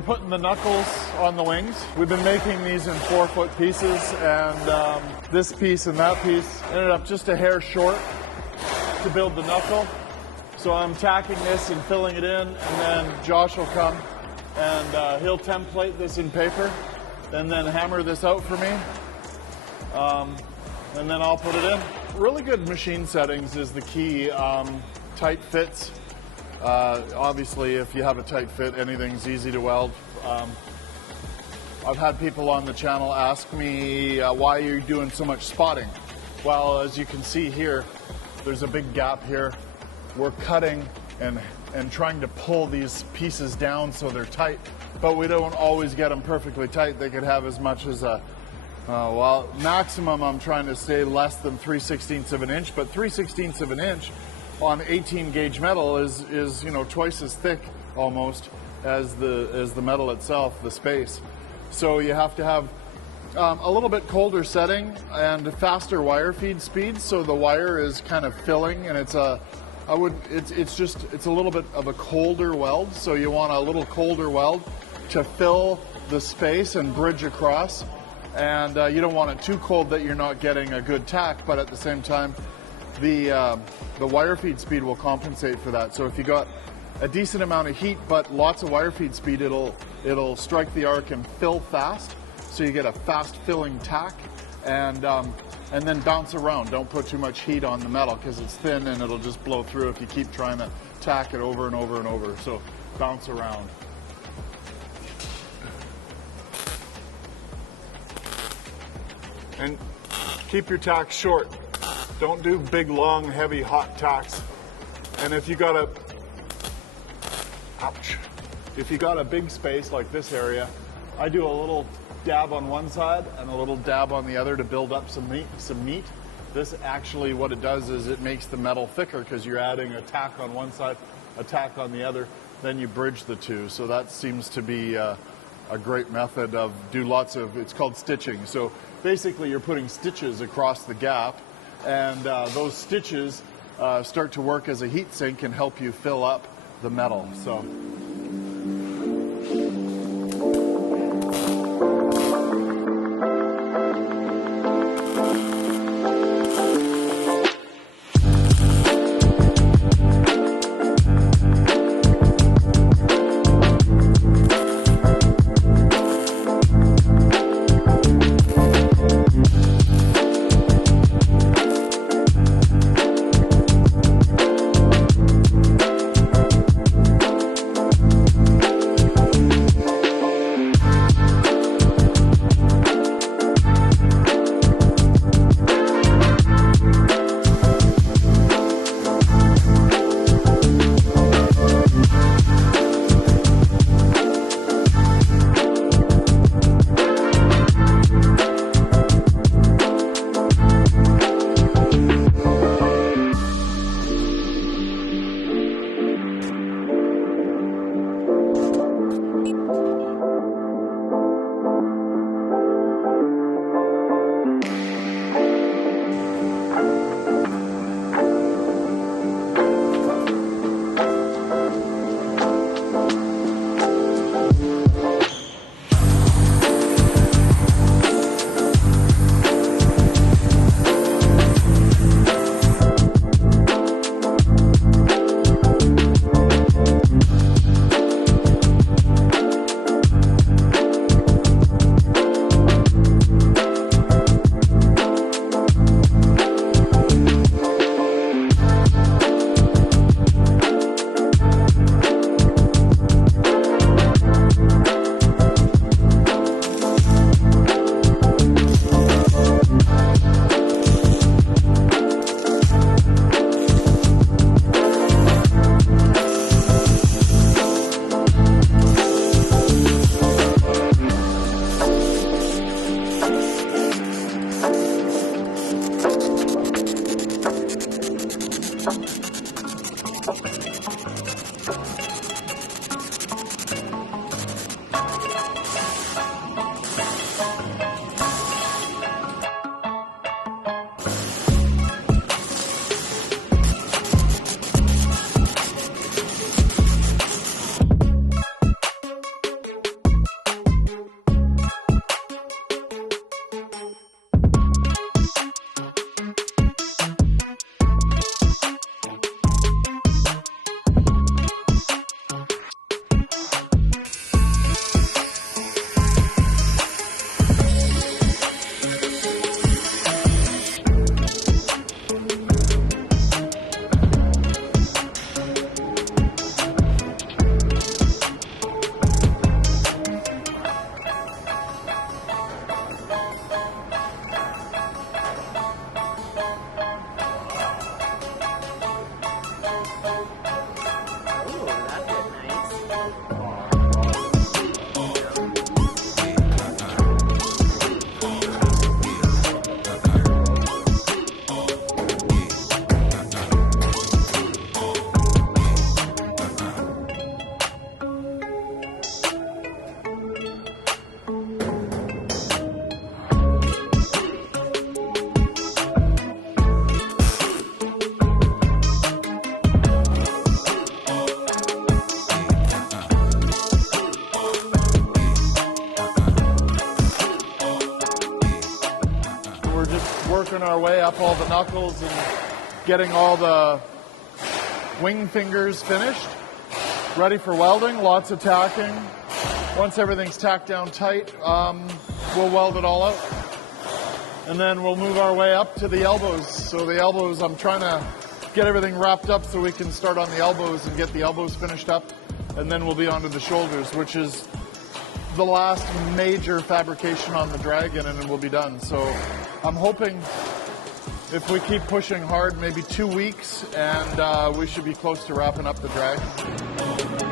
we're putting the knuckles on the wings. We've been making these in 4-foot pieces, and this piece and that piece ended up just a hair short to build the knuckle. So I'm tacking this and filling it in, and then Josh will come and he'll template this in paper and then hammer this out for me. And then I'll put it in. Really good machine settings is the key. Tight fits. Obviously, if you have a tight fit, anything's easy to weld. I've had people on the channel ask me, why are you doing so much spotting? Well, as you can see here, there's a big gap here. We're cutting and trying to pull these pieces down so they're tight, but we don't always get them perfectly tight. They could have as much as a, well, maximum I'm trying to stay less than 3/16 of an inch, but 3/16 of an inch on 18 gauge metal is you know, twice as thick almost as the metal itself, the space. So you have to have a little bit colder setting and faster wire feed speeds, so the wire is kind of filling, and it's a little bit of a colder weld, so you want a little colder weld to fill the space and bridge across, and you don't want it too cold that you're not getting a good tack, but at the same time the wire feed speed will compensate for that. So if you got a decent amount of heat but lots of wire feed speed, it'll strike the arc and fill fast, so you get a fast filling tack, and then bounce around. Don't put too much heat on the metal because it's thin and it'll just blow through if you keep trying to tack it over and over and over. So bounce around. And keep your tacks short. Don't do big, long, heavy, hot tacks. And if you got a, ouch, if you got a big space like this area, I do a little dab on one side and a little dab on the other to build up some meat. This actually, what it does is it makes the metal thicker because you're adding a tack on one side, a tack on the other, then you bridge the two. So that seems to be a great method of it's called stitching. So basically you're putting stitches across the gap, and those stitches start to work as a heat sink and help you fill up the metal. So. up all the knuckles and getting all the wing fingers finished, ready for welding, lots of tacking. Once everything's tacked down tight, we'll weld it all out. And then we'll move our way up to the elbows. So the elbows, I'm trying to get everything wrapped up so we can start on the elbows and get the elbows finished up. And then we'll be onto the shoulders, which is the last major fabrication on the Dragon, and then we'll be done. So I'm hoping if we keep pushing hard, maybe 2 weeks, and we should be close to wrapping up the Dragon.